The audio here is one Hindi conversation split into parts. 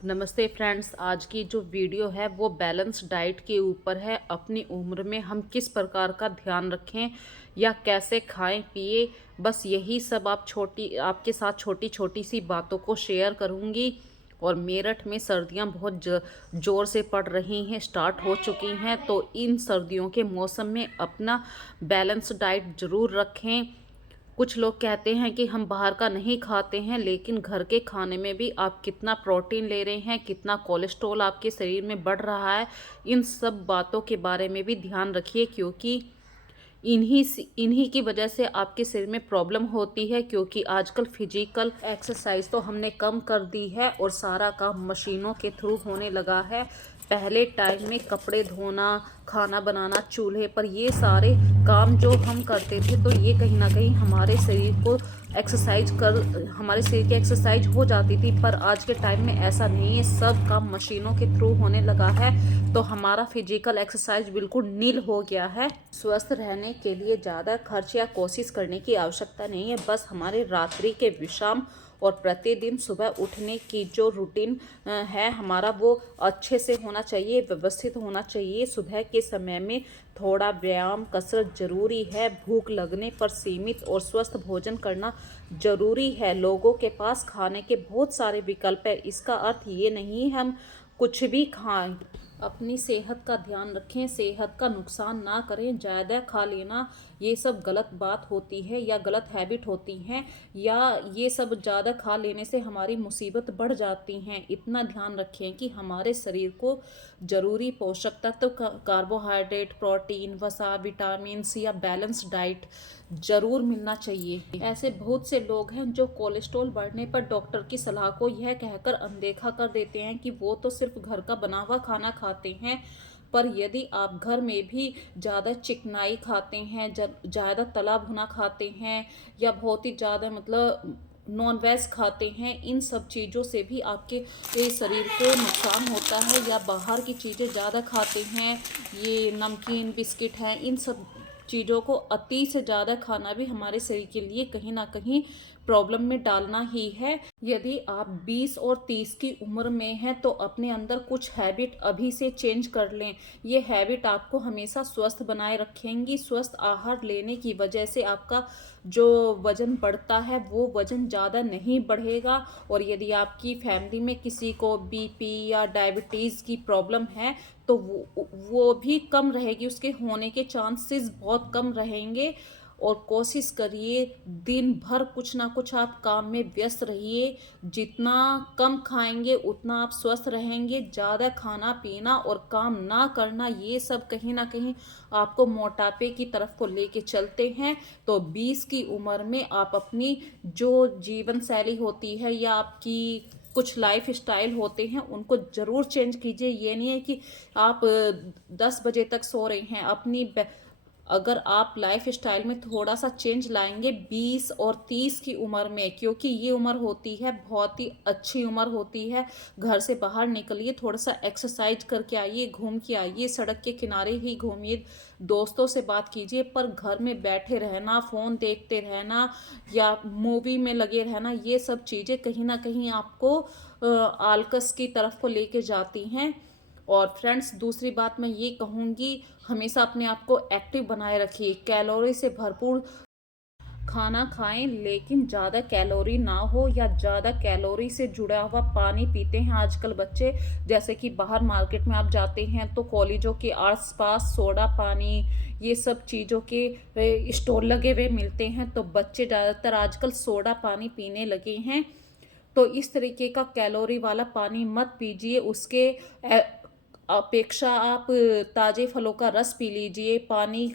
नमस्ते फ्रेंड्स। आज की जो वीडियो है वो बैलेंस डाइट के ऊपर है। अपनी उम्र में हम किस प्रकार का ध्यान रखें या कैसे खाएं पिए, बस यही सब आपके साथ छोटी छोटी सी बातों को शेयर करूंगी। और मेरठ में सर्दियां बहुत ज़ोर से पड़ रही हैं, स्टार्ट हो चुकी हैं। तो इन सर्दियों के मौसम में अपना बैलेंस डाइट ज़रूर रखें। कुछ लोग कहते हैं कि हम बाहर का नहीं खाते हैं, लेकिन घर के खाने में भी आप कितना प्रोटीन ले रहे हैं, कितना कोलेस्ट्रॉल आपके शरीर में बढ़ रहा है, इन सब बातों के बारे में भी ध्यान रखिए। क्योंकि इन्हीं की वजह से आपके शरीर में प्रॉब्लम होती है। क्योंकि आजकल फिजिकल एक्सरसाइज तो हमने कम कर दी है और सारा काम मशीनों के थ्रू होने लगा है। पहले टाइम में कपड़े धोना, खाना बनाना चूल्हे पर, ये सारे काम जो हम करते थे तो ये कहीं ना कहीं हमारे शरीर की एक्सरसाइज हो जाती थी। पर आज के टाइम में ऐसा नहीं है, सब काम मशीनों के थ्रू होने लगा है। तो हमारा फिजिकल एक्सरसाइज बिल्कुल नील हो गया है। स्वस्थ रहने के लिए ज़्यादा खर्च या कोशिश करने की आवश्यकता नहीं है। बस हमारे रात्रि के विश्राम और प्रतिदिन सुबह उठने की जो रूटीन है हमारा, वो अच्छे से होना चाहिए, व्यवस्थित होना चाहिए। सुबह के समय में थोड़ा व्यायाम कसरत जरूरी है। भूख लगने पर सीमित और स्वस्थ भोजन करना जरूरी है। लोगों के पास खाने के बहुत सारे विकल्प है, इसका अर्थ ये नहीं हम कुछ भी खाएं। अपनी सेहत का ध्यान रखें, सेहत का नुकसान ना करें। ज़्यादा खा लेना ये सब गलत बात होती है या गलत हैबिट होती हैं, या ये सब ज़्यादा खा लेने से हमारी मुसीबत बढ़ जाती हैं। इतना ध्यान रखें कि हमारे शरीर को ज़रूरी पोषक तत्व, कार्बोहाइड्रेट, प्रोटीन, वसा, विटामिन्स या बैलेंस डाइट ज़रूर मिलना चाहिए। ऐसे बहुत से लोग हैं जो कोलेस्ट्रॉल बढ़ने पर डॉक्टर की सलाह को यह कहकर अनदेखा कर देते हैं कि वो तो सिर्फ घर का बना हुआ खाना खाते हैं। पर यदि आप घर में भी ज़्यादा चिकनाई खाते हैं, ज़्यादा तला भुना खाते हैं, या बहुत ही ज़्यादा मतलब नॉन वेज खाते हैं, इन सब चीज़ों से भी आपके शरीर को नुकसान होता है। या बाहर की चीज़ें ज़्यादा खाते हैं, ये नमकीन बिस्किट हैं, इन सब चीज़ों को अति से ज़्यादा खाना भी हमारे शरीर के लिए कहीं ना कहीं प्रॉब्लम में डालना ही है। यदि आप 20 और 30 की उम्र में हैं तो अपने अंदर कुछ हैबिट अभी से चेंज कर लें। ये हैबिट आपको हमेशा स्वस्थ बनाए रखेंगी। स्वस्थ आहार लेने की वजह से आपका जो वज़न बढ़ता है वो वज़न ज़्यादा नहीं बढ़ेगा। और यदि आपकी फैमिली में किसी को बीपी या डायबिटीज़ की प्रॉब्लम है तो वो भी कम रहेगी, उसके होने के चांसेस बहुत कम रहेंगे। और कोशिश करिए दिन भर कुछ ना कुछ आप काम में व्यस्त रहिए। जितना कम खाएंगे उतना आप स्वस्थ रहेंगे। ज़्यादा खाना पीना और काम ना करना, ये सब कहीं ना कहीं आपको मोटापे की तरफ को लेके चलते हैं। तो 20 की उम्र में आप अपनी जो जीवन शैली होती है या आपकी कुछ लाइफ स्टाइल होते हैं उनको ज़रूर चेंज कीजिए। ये नहीं है कि आप 10 बजे तक सो रहे हैं। अगर आप लाइफ स्टाइल में थोड़ा सा चेंज लाएंगे 20 और 30 की उम्र में, क्योंकि ये उम्र होती है बहुत ही अच्छी उम्र होती है। घर से बाहर निकलिए, थोड़ा सा एक्सरसाइज करके आइए, घूम के आइए, सड़क के किनारे ही घूमिए, दोस्तों से बात कीजिए। पर घर में बैठे रहना, फ़ोन देखते रहना या मूवी में लगे रहना, ये सब चीज़ें कहीं ना कहीं आपको आलकस की तरफ को लेके जाती हैं। और फ्रेंड्स, दूसरी बात मैं ये कहूँगी, हमेशा अपने आप को एक्टिव बनाए रखिए। कैलोरी से भरपूर खाना खाएं, लेकिन ज़्यादा कैलोरी ना हो, या ज़्यादा कैलोरी से जुड़ा हुआ पानी पीते हैं आजकल बच्चे। जैसे कि बाहर मार्केट में आप जाते हैं तो कॉलेजों के आसपास सोडा पानी, ये सब चीज़ों के स्टॉल लगे हुए मिलते हैं। तो बच्चे ज़्यादातर आजकल सोडा पानी पीने लगे हैं। तो इस तरीके का कैलोरी वाला पानी मत पीजिए। उसके अपेक्षा आप ताज़े फलों का रस पी लीजिए। पानी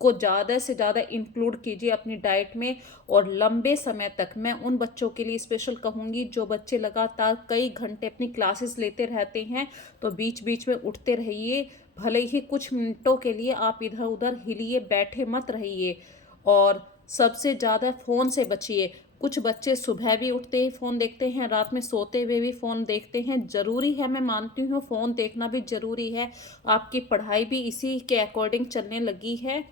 को ज़्यादा से ज़्यादा इंक्लूड कीजिए अपनी डाइट में। और लंबे समय तक मैं उन बच्चों के लिए स्पेशल कहूँगी जो बच्चे लगातार कई घंटे अपनी क्लासेस लेते रहते हैं, तो बीच बीच में उठते रहिए। भले ही कुछ मिनटों के लिए आप इधर उधर हिलिए, बैठे मत रहिए। और सबसे ज़्यादा फ़ोन से बचिए। कुछ बच्चे सुबह भी उठते ही फ़ोन देखते हैं, रात में सोते हुए भी फ़ोन देखते हैं। ज़रूरी है, मैं मानती हूँ फ़ोन देखना भी ज़रूरी है। आपकी पढ़ाई भी इसी के अकॉर्डिंग चलने लगी है।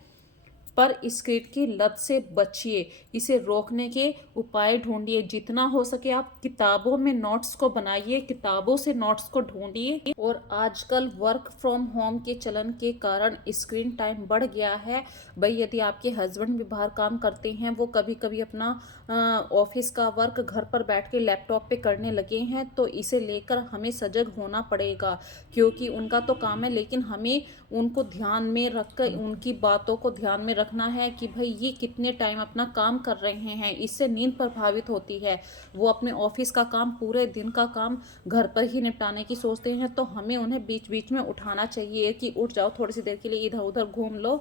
पर स्क्रीन की लत से बचिए, इसे रोकने के उपाय ढूंढिए। जितना हो सके आप किताबों में नोट्स को बनाइए, किताबों से नोट्स को ढूंढिए। और आजकल वर्क फ्रॉम होम के चलन के कारण स्क्रीन टाइम बढ़ गया है। भाई यदि आपके हस्बैंड भी बाहर काम करते हैं, वो कभी कभी अपना ऑफिस का वर्क घर पर बैठ के लैपटॉप पे करने लगे हैं, तो इसे लेकर हमें सजग होना पड़ेगा। क्योंकि उनका तो काम है, लेकिन हमें उनको ध्यान में रखकर उनकी बातों को ध्यान में रखना है कि भाई ये कितने टाइम अपना काम कर रहे हैं। इससे नींद प्रभावित होती है। वो अपने ऑफिस का काम, पूरे दिन का काम घर पर ही निपटाने की सोचते हैं, तो हमें उन्हें बीच बीच में उठाना चाहिए कि उठ जाओ, थोड़ी सी देर के लिए इधर उधर घूम लो।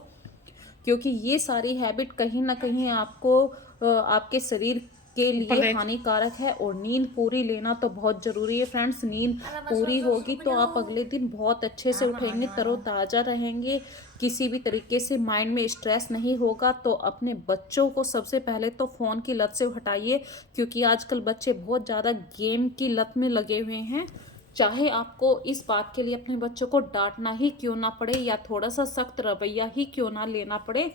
क्योंकि ये सारी हैबिट कहीं ना कहीं आपको आपके शरीर के लिए हानिकारक है। और नींद पूरी लेना तो बहुत जरूरी है फ्रेंड्स। नींद पूरी होगी तो आप अगले दिन बहुत अच्छे से उठेंगे, तरोताजा रहेंगे, किसी भी तरीके से माइंड में स्ट्रेस नहीं होगा। तो अपने बच्चों को सबसे पहले तो फ़ोन की लत से हटाइए, क्योंकि आजकल बच्चे बहुत ज़्यादा गेम की लत में लगे हुए हैं। चाहे आपको इस बात के लिए अपने बच्चों को डांटना ही क्यों ना पड़े, या थोड़ा सा सख्त रवैया ही क्यों ना लेना पड़े।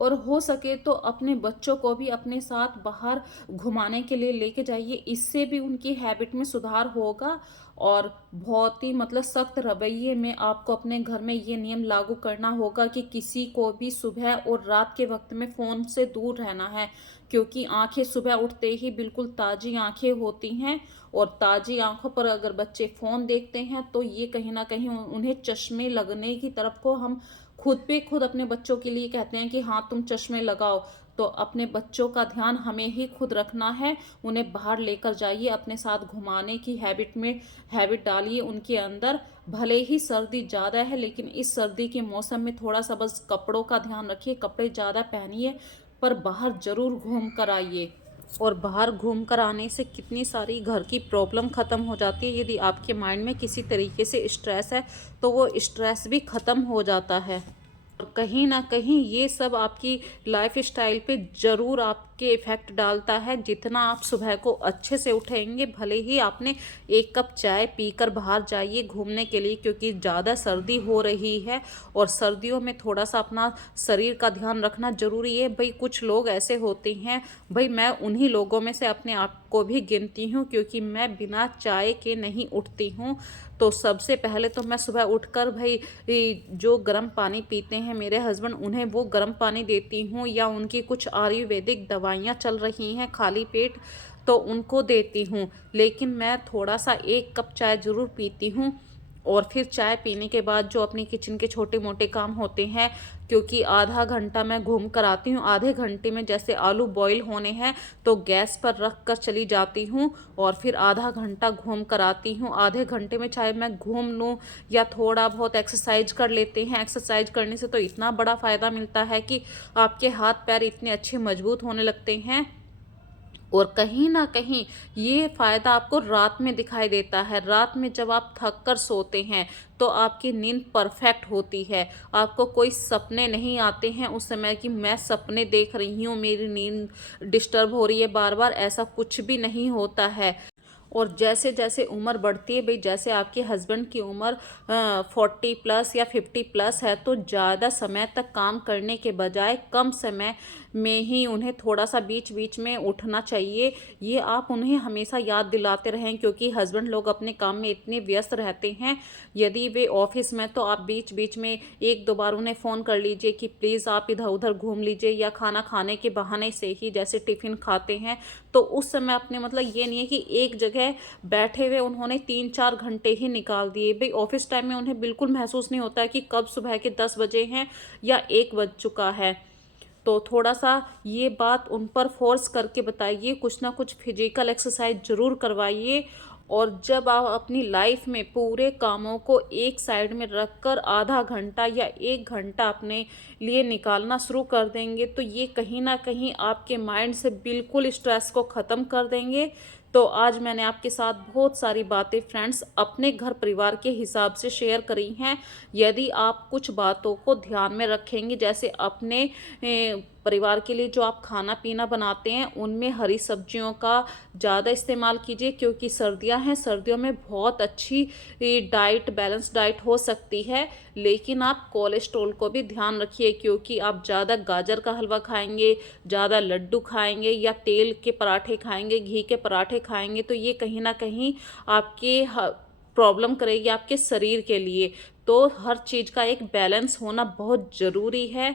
और हो सके तो अपने बच्चों को भी अपने साथ बाहर घुमाने के लिए लेके जाइए, इससे भी उनकी हैबिट में सुधार होगा। और बहुत ही मतलब सख्त रवैये में आपको अपने घर में ये नियम लागू करना होगा कि किसी को भी सुबह और रात के वक्त में फ़ोन से दूर रहना है। क्योंकि आंखें सुबह उठते ही बिल्कुल ताज़ी आंखें होती हैं, और ताज़ी आंखों पर अगर बच्चे फ़ोन देखते हैं तो ये कहीं ना कहीं उन्हें चश्मे लगने की तरफ को हम खुद पे खुद अपने बच्चों के लिए कहते हैं कि हाँ तुम चश्मे लगाओ। तो अपने बच्चों का ध्यान हमें ही खुद रखना है। उन्हें बाहर लेकर जाइए, अपने साथ घुमाने की हैबिट डालिए उनके अंदर। भले ही सर्दी ज़्यादा है, लेकिन इस सर्दी के मौसम में थोड़ा सा बस कपड़ों का ध्यान रखिए, कपड़े ज़्यादा पहनिए, पर बाहर ज़रूर घूम कर आइए। और बाहर घूम कर आने से कितनी सारी घर की प्रॉब्लम ख़त्म हो जाती है। यदि आपके माइंड में किसी तरीके से स्ट्रेस है, तो वो स्ट्रेस भी ख़त्म हो जाता है। और कहीं ना कहीं ये सब आपकी लाइफ स्टाइल पे ज़रूर आपके इफ़ेक्ट डालता है। जितना आप सुबह को अच्छे से उठेंगे, भले ही आपने एक कप चाय पीकर बाहर जाइए घूमने के लिए, क्योंकि ज़्यादा सर्दी हो रही है और सर्दियों में थोड़ा सा अपना शरीर का ध्यान रखना ज़रूरी है। भाई कुछ लोग ऐसे होते हैं, भाई मैं उन्हीं लोगों में से अपने आप को भी गिनती हूँ, क्योंकि मैं बिना चाय के नहीं उठती हूँ। तो सबसे पहले तो मैं सुबह उठकर भाई जो गर्म पानी पीते हैं मेरे हस्बैंड, उन्हें वो गर्म पानी देती हूँ, या उनकी कुछ आयुर्वेदिक दवाइयाँ चल रही हैं खाली पेट, तो उनको देती हूँ। लेकिन मैं थोड़ा सा एक कप चाय ज़रूर पीती हूँ। और फिर चाय पीने के बाद जो अपने किचन के छोटे मोटे काम होते हैं, क्योंकि आधा घंटा मैं घूम कर आती हूँ, आधे घंटे में जैसे आलू बॉईल होने हैं तो गैस पर रख कर चली जाती हूँ, और फिर आधा घंटा घूम कर आती हूँ। आधे घंटे में चाहे मैं घूम लूँ या थोड़ा बहुत एक्सरसाइज कर लेते हैं। एक्सरसाइज करने से तो इतना बड़ा फ़ायदा मिलता है कि आपके हाथ पैर इतने अच्छे मजबूत होने लगते हैं। और कहीं ना कहीं ये फ़ायदा आपको रात में दिखाई देता है। रात में जब आप थक कर सोते हैं तो आपकी नींद परफेक्ट होती है। आपको कोई सपने नहीं आते हैं उस समय कि मैं सपने देख रही हूँ, मेरी नींद डिस्टर्ब हो रही है बार बार, ऐसा कुछ भी नहीं होता है। और जैसे जैसे उम्र बढ़ती है, भाई जैसे आपके हस्बैंड की उम्र 40+ या 50+ है, तो ज़्यादा समय तक काम करने के बजाय कम समय में ही उन्हें थोड़ा सा बीच बीच में उठना चाहिए। ये आप उन्हें हमेशा याद दिलाते रहें, क्योंकि हस्बैंड लोग अपने काम में इतने व्यस्त रहते हैं। यदि वे ऑफिस में, तो आप बीच बीच में एक दो बार उन्हें फ़ोन कर लीजिए कि प्लीज़ आप इधर उधर घूम लीजिए, या खाना खाने के बहाने से ही, जैसे टिफ़िन खाते हैं तो उस समय अपने मतलब ये नहीं है कि एक जगह बैठे हुए उन्होंने 3-4 घंटे ही निकाल दिए। भाई ऑफिस टाइम में उन्हें बिल्कुल महसूस नहीं होता है कि कब सुबह के 10 बजे हैं या 1 बज चुका है। तो थोड़ा सा ये बात उन पर फोर्स करके बताइए, कुछ ना कुछ फिजिकल एक्सरसाइज ज़रूर करवाइए। और जब आप अपनी लाइफ में पूरे कामों को एक साइड में रखकर आधा घंटा या 1 घंटा अपने लिए निकालना शुरू कर देंगे, तो ये कहीं ना कहीं आपके माइंड से बिल्कुल स्ट्रेस को ख़त्म कर देंगे। तो आज मैंने आपके साथ बहुत सारी बातें फ्रेंड्स अपने घर परिवार के हिसाब से शेयर करी हैं। यदि आप कुछ बातों को ध्यान में रखेंगे, जैसे अपने परिवार के लिए जो आप खाना पीना बनाते हैं उनमें हरी सब्जियों का ज़्यादा इस्तेमाल कीजिए, क्योंकि सर्दियां हैं, सर्दियों में बहुत अच्छी डाइट, बैलेंस डाइट हो सकती है। लेकिन आप कोलेस्ट्रॉल को भी ध्यान रखिए, क्योंकि आप ज़्यादा गाजर का हलवा खाएंगे, ज़्यादा लड्डू खाएंगे या तेल के पराठे खाएंगे, घी के पराठे खाएंगे, तो ये कहीं ना कहीं आपके प्रॉब्लम करेगी आपके शरीर के लिए। तो हर चीज़ का एक बैलेंस होना बहुत ज़रूरी है।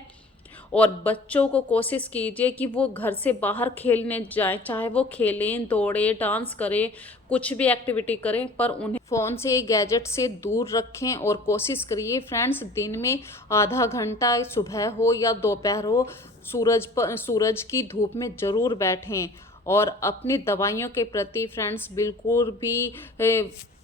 और बच्चों को कोशिश कीजिए कि वो घर से बाहर खेलने जाएं, चाहे वो खेलें, दौड़े, डांस करें, कुछ भी एक्टिविटी करें, पर उन्हें फ़ोन से, गैजेट से दूर रखें। और कोशिश करिए फ्रेंड्स, दिन में आधा घंटा, सुबह हो या दोपहर हो, सूरज की धूप में ज़रूर बैठें। और अपनी दवाइयों के प्रति फ्रेंड्स बिल्कुल भी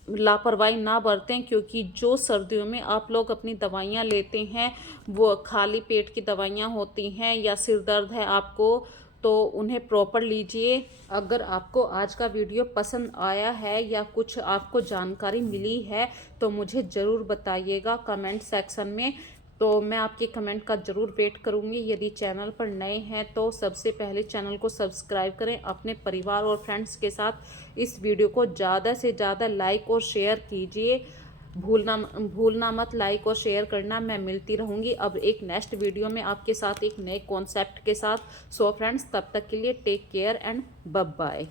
लापरवाही ना बरतें, क्योंकि जो सर्दियों में आप लोग अपनी दवाइयाँ लेते हैं वो खाली पेट की दवाइयाँ होती हैं, या सिर दर्द है आपको तो उन्हें प्रॉपर लीजिए। अगर आपको आज का वीडियो पसंद आया है या कुछ आपको जानकारी मिली है तो मुझे ज़रूर बताइएगा कमेंट सेक्शन में। तो मैं आपके कमेंट का ज़रूर वेट करूँगी। यदि चैनल पर नए हैं तो सबसे पहले चैनल को सब्सक्राइब करें, अपने परिवार और फ्रेंड्स के साथ इस वीडियो को ज़्यादा से ज़्यादा लाइक और शेयर कीजिए। भूलना मत लाइक और शेयर करना। मैं मिलती रहूँगी अब एक नेक्स्ट वीडियो में आपके साथ एक नए कॉन्सेप्ट के साथ। सो फ्रेंड्स, तब तक के लिए take care and bye bye.